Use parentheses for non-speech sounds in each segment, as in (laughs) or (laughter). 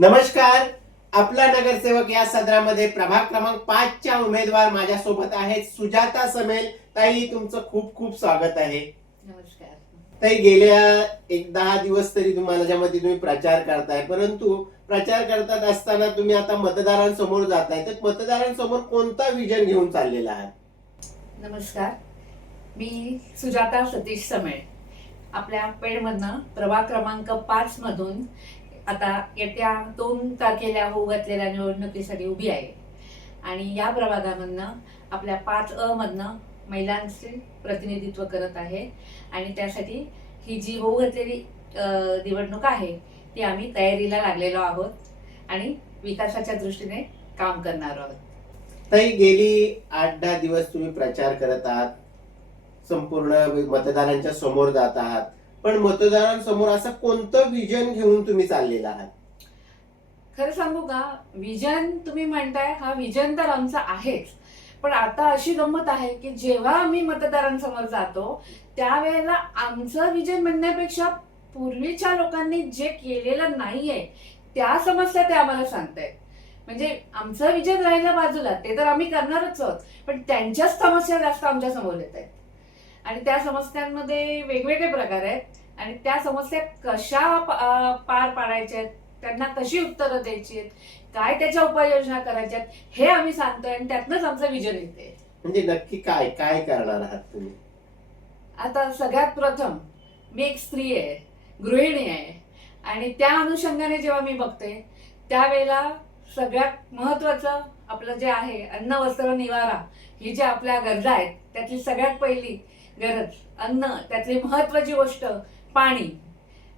नमस्कार. आपला नगरसेवक या सदरामध्ये प्रभाग क्रमांक पाचच्या उमेदवार माझ्यासोबत आहेत सुजाता समेल. ताई तुमचं खूप खूप स्वागत आहे. नमस्कार. ताई गेल्या एक दहा दिवस तरी तुम्हाला ज्यामध्ये तुम्ही प्रचार करताय परंतु प्रचार करतात असताना तुम्ही आता मतदारांसमोर जाताय. तर मतदारांसमोर कोणता विजन घेऊन चाललेला आहात? नमस्कार. मी सुजाता सतीश समेळ आपल्या पेडमधनं प्रभाग क्रमांक पाच मधून आता येत्या दोन तारखेला होऊ घातलेल्या निवडणुकीसाठी उभी आहे. आणि या प्रभागामधनं आपल्या पाच अ मधनं महिलांचे प्रतिनिधित्व करत आहे. आणि त्यासाठी ही जी होऊ घातलेली निवडणूक आहे ती आम्ही तयारीला लागलेलो आहोत आणि विकासाच्या दृष्टीने काम करणार आहोत. ताई गेली आठ दहा दिवस तुम्ही प्रचार करत आहात संपूर्ण मतदारांच्या समोर जात आहात. पण मतदारांसमोर असं कोणतं विजन घेऊन तुम्ही चाललेला आहात? खरं सांगू का? विजन तुम्ही म्हणताय हा विजन तर आमचा आहेच. पण आता अशी गंमत आहे की जेव्हा आम्ही मतदारांसमोर जातो त्यावेळेला आमचं विजन म्हणण्यापेक्षा पूर्वीच्या लोकांनी जे केलेलं नाहीये त्या समस्या ते आम्हाला सांगतायत. म्हणजे आमचं विजन राहिलं बाजूला ते तर आम्ही करणारच आहोत. पण त्यांच्याच समस्या जास्त आमच्यासमोर येत आहेत आणि त्या समस्यांमध्ये वेगवेगळे प्रकार आहेत. आणि त्या समस्या कशा पार पाडायच्या आहेत त्यांना कशी उत्तरं द्यायची आहेत काय त्याच्या उपाययोजना करायच्या आहेत हे आम्ही सांगतोय आणि त्यातनंच आमचं विजन येते म्हणजे नक्की काय काय करणार आहात तुम्ही? आता सगळ्यात प्रथम मी एक स्त्री आहे गृहिणी आहे. आणि त्या अनुषंगाने जेव्हा मी बघते त्यावेळेला सगळ्यात महत्वाचं आपलं जे आहे अन्न वस्त्र निवारा ही जी आपल्या गरजा आहेत त्यातली सगळ्यात पहिली गरज अन्न त्यातली महत्वाची गोष्ट पाणी.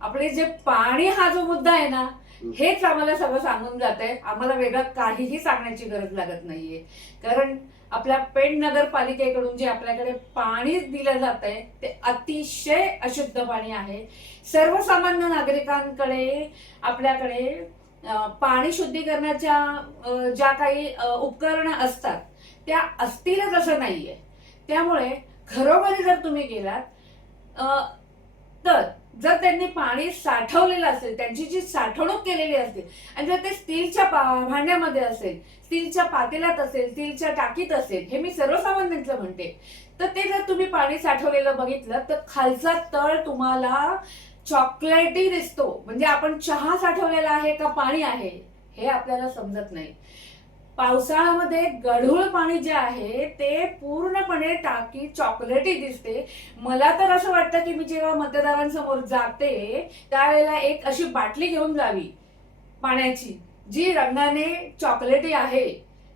आपले जे पाणी हा जो मुद्दा आहे ना हेच आम्हाला सगळं सांगून जात आहे आम्हाला वेगळं काहीही सांगण्याची गरज लागत नाहीये. कारण आपल्या पेण नगरपालिकेकडून जे आपल्याकडे पाणी दिलं जात आहे ते अतिशय अशुद्ध पाणी आहे. सर्वसामान्य नागरिकांकडे आपल्याकडे पाणी शुद्धीकरणाच्या ज्या काही उपकरणं असतात त्या असतीलच असं नाहीये. त्यामुळे घरोघरी जर तुम्ही गेलात तर जर त्यांनी पाणी साठवलेलं असेल त्यांची जी साठवणूक केलेली असेल आणि जर ते स्टीलच्या भांड्यामध्ये असेल स्टीलच्या पातेल्यात असेल स्टीलच्या टाकीत असेल हे मी सर्वसामान्यांचं म्हणते तर ते जर तुम्ही पाणी साठवलेलं बघितलं तर खालचा तळ तुम्हाला चॉकलेटी दिसतो. म्हणजे आपण चहा साठवलेला आहे का पाणी आहे हे आपल्याला समजत नाही. पावसाळ्यामध्ये गढूळ पाणी जे आहे ते पूर्णपणे टाकी चॉकलेटी दिसते. मला तर असं वाटतं की मी जेव्हा मतदारांसमोर जाते त्यावेळेला एक अशी बाटली घेऊन जावी पाण्याची जी रंगाने चॉकलेटी आहे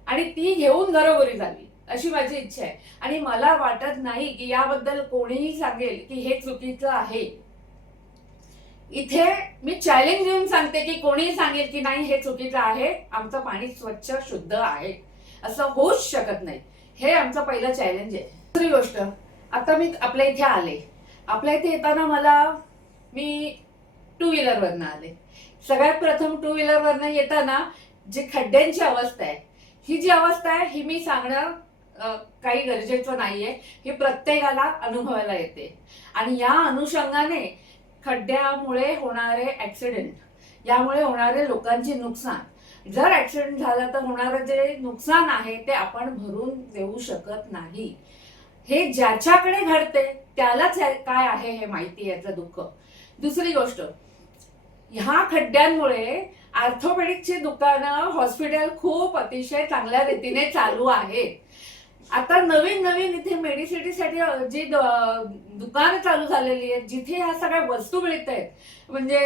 आणि ती घेऊन घरोघरी जावी अशी माझी इच्छा आहे. आणि मला वाटत नाही की याबद्दल कोणीही सांगेल की हे चुकीचं आहे. इथे मी चॅलेंज देऊन सांगते की कोणीही सांगेल की नाही हे चुकीचं आहे. आमचं पाणी स्वच्छ शुद्ध आहे. असं होऊच शकत नाही. हे आमचं पहिलं चॅलेंज आहे. दुसरी गोष्ट आता मी आपल्या इथे आले. आपल्या इथे येताना मला मी टू व्हीलरवरनं आले. सगळ्यात प्रथम टू व्हीलरवरनं येताना जी खड्ड्यांची अवस्था आहे ही जी अवस्था आहे ही मी सांगणं काही गरजेचं नाहीये. ही प्रत्येकाला अनुभवायला येते. आणि या अनुषंगाने खड्ड्यामुळे होणारे ऍक्सिडेंट यामुळे होणारे लोकांचे नुकसान. जर ऍक्सिडेंट झाला तर होणारं जे नुकसान आहे ते आपण भरून देऊ शकत नाही. हे ज्याच्याकडे घडते त्यालाच काय आहे हे माहिती याचं दुःख. दुसरी गोष्ट ह्या खड्ड्यांमुळे आर्थोपेडिकची दुकानं हॉस्पिटल खूप अतिशय चांगल्या रीतीने चालू आहेत. आता नवीन नवीन इथे मेडिसिटीसाठी जी दुकान दुकानं चालू झालेली आहेत जिथे ह्या सगळ्या वस्तू मिळत आहेत म्हणजे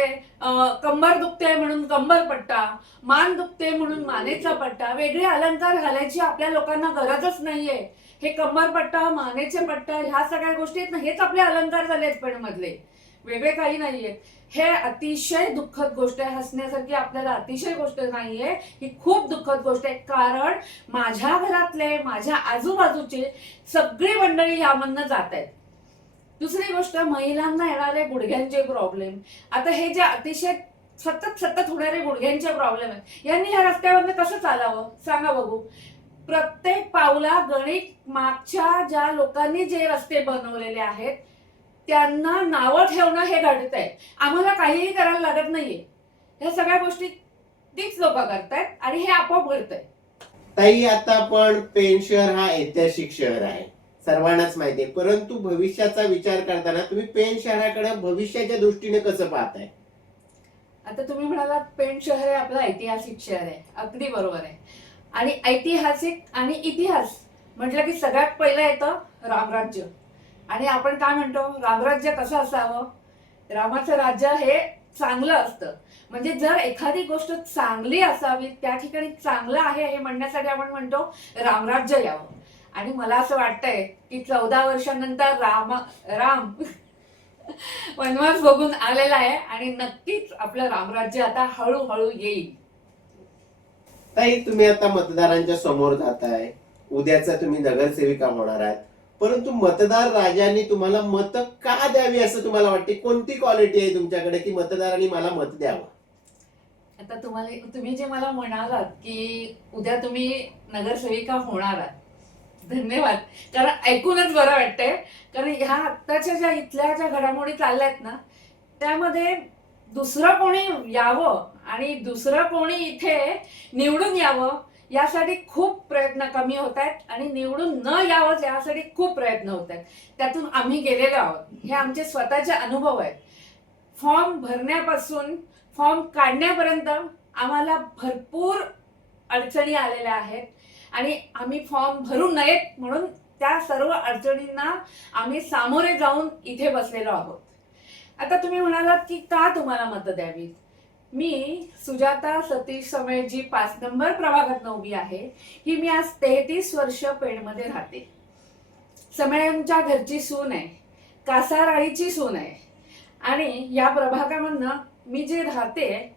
कंबर दुखते म्हणून कंबर पट्टा मान दुखते म्हणून मानेचा पट्टा वेगळे अलंकार घालायची आपल्या लोकांना गरजच नाहीये. हे कंबर पट्टा मानेचे पट्टा ह्या सगळ्या गोष्टी आहेत ना हेच आपले अलंकार झाले आहेत पण मधले वेगळे काही नाहीयेत हे अतिशय दुःखद गोष्ट आहे. हसण्यासारखी आपल्याला अतिशय गोष्ट नाहीये. ही खूप दुःखद गोष्ट आहे. कारण माझ्या घरातले माझ्या आजूबाजूचे सगळी मंडळी यामधनं जात आहेत. दुसरी गोष्ट महिलांना येणारे गुडघ्यांचे प्रॉब्लेम आता हे जे अतिशय सतत सतत होणारे गुडघ्यांचे प्रॉब्लेम आहेत यांनी ह्या रस्त्यावरनं कसं चालावं? सांगा बघू. प्रत्येक पावला गणित मागच्या ज्या लोकांनी जे रस्ते बनवलेले आहेत त्यांना नावं ठेवणं हे घडत आहे. आम्हाला काहीही करायला लागत नाहीये. ह्या सगळ्या गोष्टी तीच लोक करतायत आणि हे आपोआप घडतंय. ताई आता आपण पेन शहर हा ऐतिहासिक शहर आहे. सर्वांनाच माहिती आहे परंतु भविष्याचा विचार करताना तुम्ही पेन शहराकडे भविष्याच्या दृष्टीने कसं पाहताय? आता तुम्ही म्हणालात पेण शहर हे आपलं ऐतिहासिक शहर आहे. अगदी बरोबर आहे. आणि ऐतिहासिक आणि इतिहास म्हटलं की सगळ्यात पहिलं येतं रामराज्य. आणि आपण काय म्हणतो रामराज्य कसं असावं? रामाचं राज्य हे चांगलं असतं. म्हणजे जर एखादी गोष्ट चांगली असावी त्या ठिकाणी चांगलं आहे हे म्हणण्यासाठी आपण म्हणतो रामराज्य यावं. आणि मला असं वाटतंय की चौदा वर्षानंतर राम राम (laughs) वनवास बघून आलेला आहे आणि नक्कीच आपलं रामराज्य आता हळूहळू येईल. ताई तुम्ही आता मतदारांच्या समोर जाताय. उद्याचा तुम्ही नगरसेविका होणार आहात. परंतु मतदार राजांनी तुम्हाला मत का द्यावी असं तुम्हाला वाटते? कोणती क्वालिटी आहे तुमच्याकडे की मतदारांनी मला मत द्यावं? आता तुम्हाला तुम्ही जे मला म्हणालात की उद्या तुम्ही नगरसेविका होणार आहात. धन्यवाद. कारण ऐकूनच बरं वाटतंय. कारण ह्या आत्ताच्या ज्या इथल्या ज्या घडामोडी चालल्यात ना त्यामध्ये दुसरं कोणी यावं आणि दुसरं कोणी इथे निवडून यावं यासाठी खूप प्रयत्न कमी होत आहेत आणि निवडून न यावंच यासाठी खूप प्रयत्न होत आहेत. त्यातून आम्ही गेलेलो आहोत. हे आमचे स्वतःचे अनुभव आहेत. फॉर्म भरण्यापासून फॉर्म काढण्यापर्यंत आम्हाला भरपूर अडचणी आलेल्या आहेत आणि आम्ही फॉर्म भरू नयेत म्हणून त्या सर्व अडचणींना आम्ही सामोरे जाऊन इथे बसलेलो आहोत. आता तुम्ही म्हणालात की का तुम्हाला मतं द्यावीत? मी सुजाता सतीश समेळजी जी पाच नंबर प्रभागात उभी आहे. ही मी आज तेहतीस वर्ष पेणमध्ये राहते. समेळांच्या घरची सून आहे. कासाराळीची सून आहे. आणि या प्रभागामधनं मी जे राहते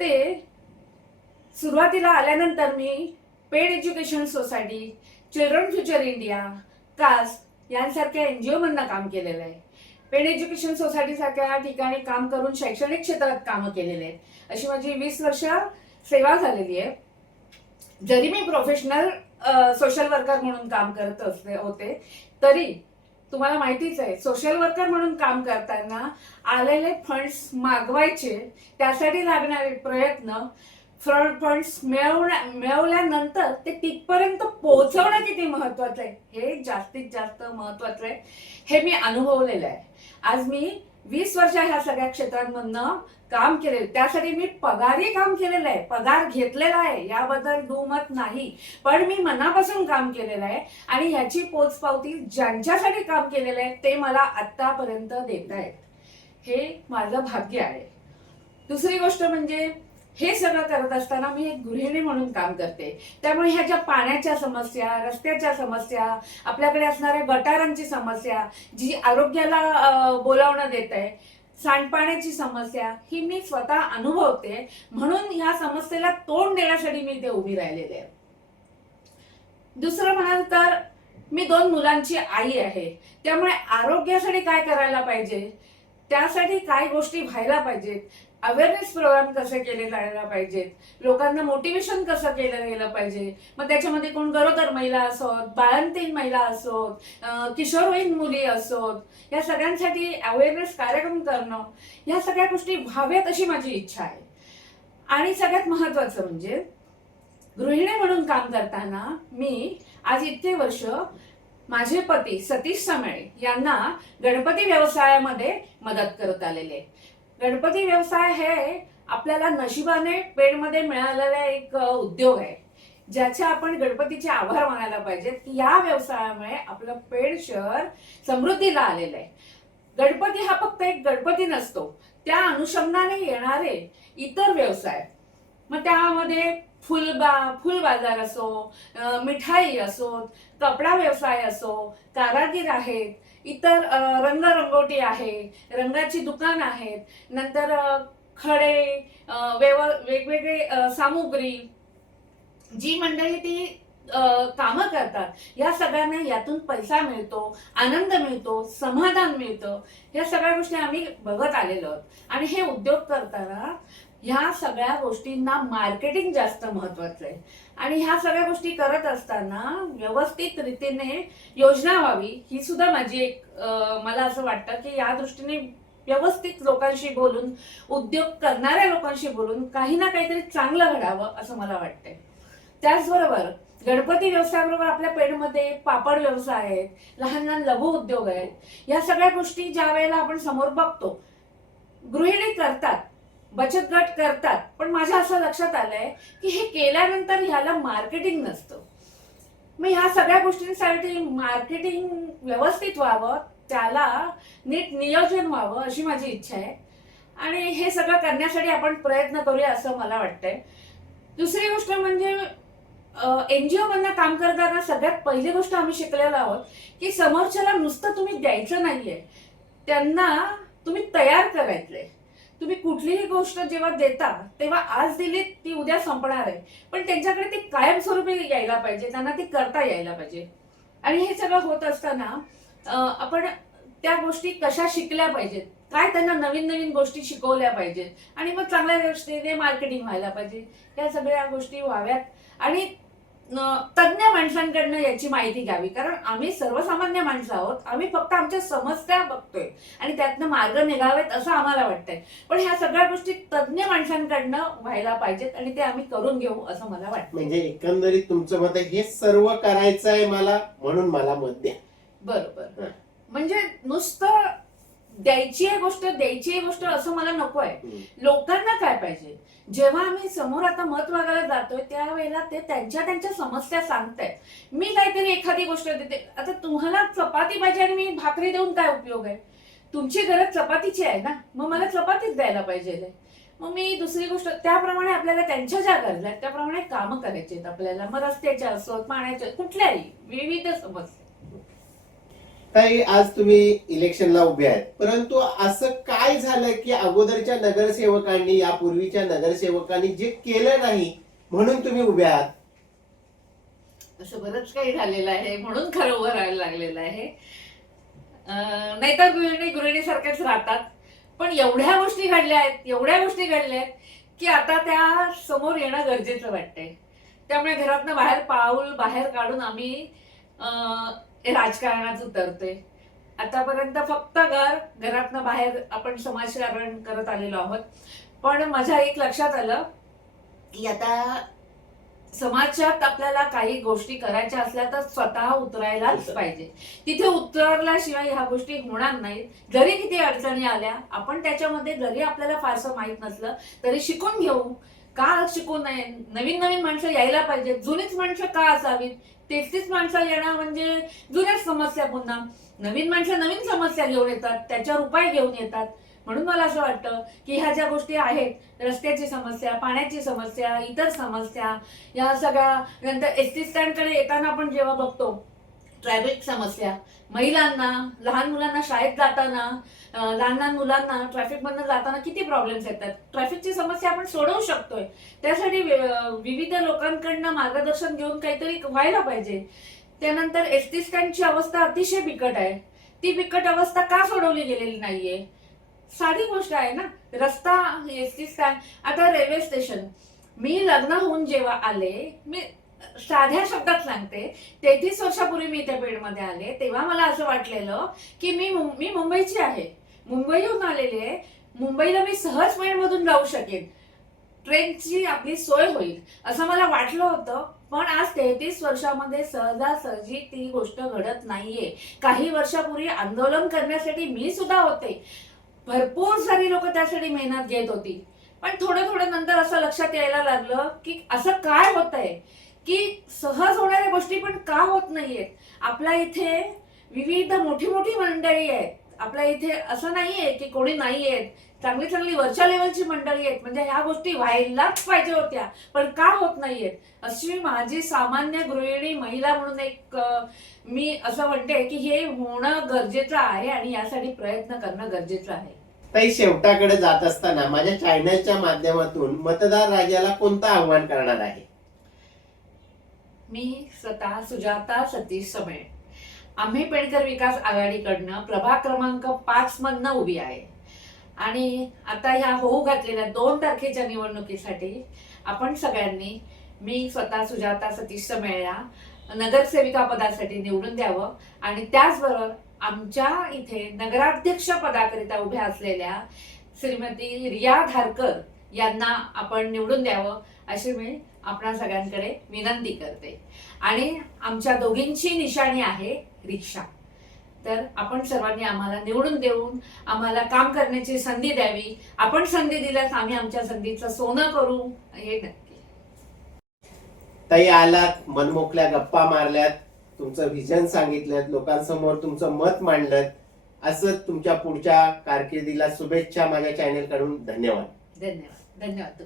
ते सुरुवातीला आल्यानंतर मी paid education society children future India कास यांसारख्या एन जी ओमधनं काम केलेलं आहे. पेड एज्युकेशन सोसायटी सारख्या ठिकाणी काम करून शैक्षणिक क्षेत्रात कामं केलेले आहेत. अशी माझी वीस वर्ष सेवा झालेली आहे. जरी मी प्रोफेशनल सोशल वर्कर म्हणून काम करत असते होते तरी तुम्हाला माहितीच आहे सोशल वर्कर म्हणून काम करताना आलेले फंड्स मागवायचे त्यासाठी लागणारे प्रयत्न फंड्स मिळवण्या मिळवल्यानंतर ते तिथपर्यंत पोहोचवणं किती महत्वाचं आहे? हे जास्तीत जास्त महत्वाचं आहे. हे मी अनुभवलेलं आहे. आज मी वीस वर्ष ह्या सगळ्या क्षेत्रांमधनं काम केलेलं त्यासाठी मी पगारही काम केलेलं आहे. पगार घेतलेला आहे. याबद्दल दुमत नाही. पण मी मनापासून काम केलेलं आहे आणि ह्याची पोचपावती ज्यांच्यासाठी काम केलेलं आहे ते मला आतापर्यंत देत आहेत हे माझं भाग्य आहे. दुसरी गोष्ट म्हणजे हे सगळं करत असताना मी एक गृहिणी म्हणून काम करते. त्यामुळे ह्या ज्या पाण्याच्या समस्या रस्त्याच्या समस्या आपल्याकडे असणाऱ्या गटारांची समस्या जी आरोग्याला बोलावणं देत आहे सांडपाण्याची समस्या ही मी स्वतः अनुभवते. म्हणून ह्या समस्येला तोंड देण्यासाठी मी इथे उभी राहिलेली आहे. दुसरं म्हणाल तर मी दोन मुलांची आई आहे. त्यामुळे आरोग्यासाठी काय करायला पाहिजे? त्यासाठी काय गोष्टी व्हायला पाहिजेत? अवेअरनेस प्रोग्राम कसे केले जायला पाहिजेत? लोकांना मोटिवेशन कसं केलं गेलं पाहिजे? मग त्याच्यामध्ये कोण गरोदर महिला असोत बाळंतीन महिला असोत किशोरवयीन मुली असोत या सगळ्यांसाठी अवेअरनेस कार्यक्रम करणं या सगळ्या गोष्टी व्हाव्यात अशी माझी इच्छा आहे. आणि सगळ्यात महत्वाचं म्हणजे गृहिणी म्हणून काम करताना मी आज इतके वर्ष माझे पती सतीश सामेळे यांना गणपती व्यवसायामध्ये मदत करत आलेले. गणपती व्यवसाय हे आपल्याला नशिबाने पेडमध्ये मिळालेला एक उद्योग आहे. ज्याचे आपण गणपतीचे आभार मानायला पाहिजेत की या व्यवसायामुळे आपलं पेड शहर समृद्धीला आलेलं आहे. गणपती हा फक्त एक गणपती नसतो त्या अनुषंगाने येणारे इतर व्यवसाय. मग त्यामध्ये फुलबा फुल बाजार असो मिठाई असो कपडा व्यवसाय असो कारागीर आहेत इतर रंगरंगोटी आहे रंगाची दुकान आहेत नंतर खडे वेव वेगवेगळे सामुग्री जी मंडळी ती कामं करतात या सगळ्यांना यातून पैसा मिळतो आनंद मिळतो समाधान मिळतं या सगळ्या गोष्टी आम्ही बघत आलेलो आहोत. आणि हे उद्योग करताना ह्या सगळ्या गोष्टींना मार्केटिंग जास्त महत्वाचं आहे. आणि ह्या सगळ्या गोष्टी करत असताना व्यवस्थित रीतीने योजना व्हावी ही सुद्धा माझी एक मला असं वाटतं की या दृष्टीने व्यवस्थित लोकांशी बोलून उद्योग करणाऱ्या लोकांशी बोलून काही ना काहीतरी चांगलं घडावं असं मला वाटतंय. त्याचबरोबर गणपती व्यवसायाबरोबर आपल्या पेडमध्ये पापड व्यवसाय आहेत लहान लहान लघु उद्योग आहेत या सगळ्या गोष्टी ज्या वेळेला आपण समोर बघतो गृहिणी करतात बचत गट करतात. पण माझ्या असं लक्षात आलंय की हे केल्यानंतर ह्याला मार्केटिंग नसतं. मग ह्या सगळ्या गोष्टींसाठी मार्केटिंग व्यवस्थित व्हावं त्याला नीट नियोजन व्हावं अशी माझी इच्छा आहे. आणि हे सगळं करण्यासाठी आपण प्रयत्न करूया असं मला वाटतंय. दुसरी गोष्ट म्हणजे एनजीओ मधनं काम करताना सगळ्यात पहिली गोष्ट आम्ही शिकलेलो आहोत की समोरच्याला नुसतं तुम्ही द्यायचं नाहीये. त्यांना तुम्ही तयार करायचंय. तुम्ही कुठलीही गोष्ट जेव्हा देता तेव्हा आज दिली ती उद्या संपणार आहे. पण त्यांच्याकडे ती कायमस्वरूपी यायला पाहिजे त्यांना ती करता यायला पाहिजे. आणि हे सगळं होत असताना आपण त्या गोष्टी कशा शिकल्या पाहिजेत? काय त्यांना नवीन नवीन गोष्टी शिकवल्या पाहिजेत? आणि मग चांगल्या गोष्टीने मार्केटिंग व्हायला पाहिजे. या सगळ्या गोष्टी व्हाव्यात. आणि तज्ज्ञ माणसांकडनं याची माहिती घ्यावी. कारण आम्ही सर्वसामान्य माणसं आहोत. आम्ही फक्त आमच्या समस्या बघतोय. आणि त्यातनं मार्ग निघावेत असं आम्हाला वाटतंय. पण ह्या सगळ्या गोष्टी तज्ज्ञ माणसांकडनं व्हायला पाहिजेत आणि ते आम्ही करून घेऊ असं मला वाटतं म्हणजे एकंदरीत तुमचं मत आहे हे सर्व करायचं आहे मला म्हणून मला मत द्या. बरोबर. म्हणजे नुसतं द्यायची आहे गोष्ट द्यायची आहे गोष्ट असं मला नको आहे. लोकांना काय पाहिजे? जेव्हा आम्ही समोर आता मत मागायला जातोय त्यावेळेला ते त्यांच्या त्यांच्या समस्या सांगतायत. मी काहीतरी एखादी गोष्ट देते. आता तुम्हाला चपाती पाहिजे आणि मी भाकरी देऊन काय उपयोग आहे? तुमची गरज चपातीची आहे ना? मग मला चपातीच द्यायला पाहिजे. मग मी दुसरी गोष्ट त्याप्रमाणे आपल्याला त्यांच्या ज्या गरजा आहेत त्याप्रमाणे कामं करायची आहेत आपल्याला. मग रस्त्याच्या असोत पाण्याच्या कुठल्याही विविध समस्या. ताई आज तुम्ही इलेक्शनला उभे आहेत. परंतु असं काय झालं की अगोदरच्या नगरसेवकांनी यापूर्वीच्या नगरसेवकांनी जे केलं नाही म्हणून तुम्ही उभे आहात? असं बरंच काही झालेलं आहे म्हणून खरं उभं राहायला लागलेलं आहे. नाही नाहीतर गृहिणी गृहिणी सारख्याच राहतात. पण एवढ्या गोष्टी घडल्या आहेत एवढ्या गोष्टी घडल्या आहेत की आता त्या समोर येणं गरजेचं वाटतंय. त्यामुळे घरातनं बाहेर पाऊल बाहेर काढून आम्ही राजकारणात उतरतोय. आतापर्यंत फक्त घर घरातनं बाहेर आपण समाजकारण करत आलेलो आहोत. पण माझ्या एक लक्षात आलं की आता समाजात आपल्याला काही गोष्टी करायच्या असल्या तर स्वतः उतरायलाच पाहिजे. तिथे उतरल्याशिवाय ह्या गोष्टी होणार नाहीत. जरी किती अडचणी आल्या आपण त्याच्यामध्ये जरी आपल्याला फारसं माहीत नसलं तरी शिकून घेऊ. का शिकू नये? नवीन नवीन माणसं यायला पाहिजेत. जुनीच माणसं का असावीत? तेच माणसं येणं म्हणजे जुन्याच समस्या पुन्हा. नवीन माणसं नवीन समस्या घेऊन येतात त्याच्यावर उपाय घेऊन येतात. म्हणून मला असं वाटतं की ह्या ज्या गोष्टी आहेत रस्त्याची समस्या पाण्याची समस्या इतर समस्या या सगळ्या नंतर एस टी स्टँडकडे येताना आपण जेव्हा बघतो ट्रॅफिक समस्या. महिलांना लहान मुलांना शाळेत जाताना लहान लहान मुलांना ट्रॅफिकमधनं जाताना किती प्रॉब्लेम्स येतात? ट्रॅफिकची समस्या आपण सोडवू शकतोय. त्यासाठी विविध लोकांकडनं मार्गदर्शन घेऊन काहीतरी व्हायला पाहिजे. त्यानंतर एस टी स्टँडची अवस्था अतिशय बिकट आहे. ती बिकट अवस्था का सोडवली गेलेली नाहीये? साधी गोष्ट आहे ना? रस्ता एस टी स्टँड आता रेल्वे स्टेशन मी लग्न होऊन जेव्हा आले मी साध्या शब्दात सांगते. तेहतीस वर्षापूर्वी मी त्या बीडमध्ये आले. तेव्हा मला असं वाटलेलं की मी मी मुंबईची आहे. मुंबईहून आलेली आहे. मुंबईला मी सहज मधून जाऊ शकेन. ट्रेनची आपली सोय होईल असं मला वाटलं होतं. पण आज तेहतीस वर्षामध्ये सहजासहजी ती गोष्ट घडत नाहीये. काही वर्षापूर्वी आंदोलन करण्यासाठी मी सुद्धा होते. भरपूर सारी लोक त्यासाठी मेहनत घेत होती. पण थोडं थोडं नंतर असं लक्षात यायला लागलं की असं काय होत आहे की सहज होणाऱ्या गोष्टी पण का होत नाहीयेत? आपल्या इथे विविध मोठी मोठी मंडळी आहेत. आपल्या इथे असं नाहीये की कोणी नाही आहेत चांगली चांगली वरच्या लेवलची मंडळी आहेत. म्हणजे ह्या गोष्टी व्हायलाच पाहिजे होत्या पण का होत नाहीयेत? अशी माझी सामान्य गृहिणी महिला म्हणून एक मी असं म्हणते की हे होणं गरजेचं आहे आणि यासाठी प्रयत्न करणं गरजेचं आहे. ताई शेवटाकडे जात असताना माझ्या चॅनलच्या माध्यमातून मतदार राजाला कोणतं आव्हान करणार आहे? मी स्वतः सुजाता सतीश समय आम्ही पेडकर विकास आघाडीकडनं प्रभाग क्रमांक पाच मधनं उभी आहे. आणि आता ह्या होऊ घातलेल्या दोन तारखेच्या निवडणुकीसाठी आपण सगळ्यांनी मी स्वतः सुजाता सतीश समय या नगरसेविका पदासाठी निवडून द्यावं. आणि त्याचबरोबर आमच्या इथे नगराध्यक्ष पदाकरिता उभ्या असलेल्या श्रीमती रिया धारकर यांना आपण निवडून द्यावं अशी मी आपणा सगळ्यांकडे विनंती करते. आणि आमच्या दोघींची निशाणी आहे रिक्षा. तर आपण सर्वांनी आम्हाला निवडून देऊन आम्हाला काम करण्याची संधी द्यावी. आपण संधी दिल्यास आम्ही आमच्या संधीचं सोनं करू हे नक्की. ताई आलात मनमोकल्या गप्पा मारल्यात तुमचं विजन सांगितलं लोकांसमोर तुमचं मत मांडलं असंच तुमच्या पुढच्या कारकिर्दीला शुभेच्छा माझ्या चॅनेल कडून. धन्यवाद. धन्यवाद. धन्यवाद.